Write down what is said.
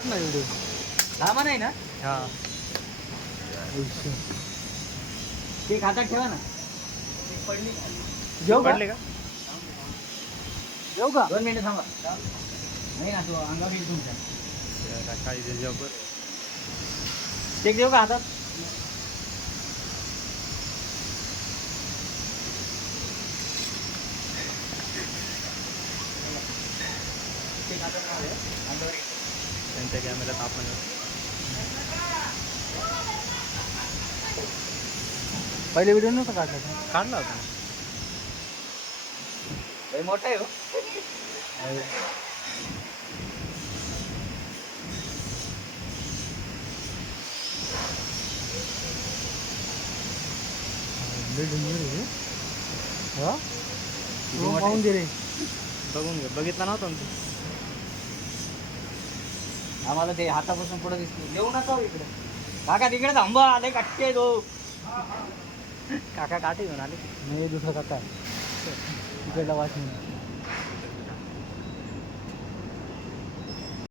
video लांब नाही ना हा ते हातात ठेवा ना जेव पडले का येऊ का 2 मिनिटं थांबा नाही ना तो अंगावर येईल तुमच्या काही जेव बरं ते देऊ का हातात त्यांच्या कॅमेऱ्यात आपण पहिले व्हिडिओ नव्हता काढला काढला होता लय मोठा आहे हो पाहून दे रे बघून घे बघितला नव्हता ना तू आम्हाला ते हातापासून पुढे दिसतो येऊ नका हो इकडे काका तिकडे थांबा आले काटते तो काका काठी घेऊन आले नाही दुसरा काका तिकडला वाच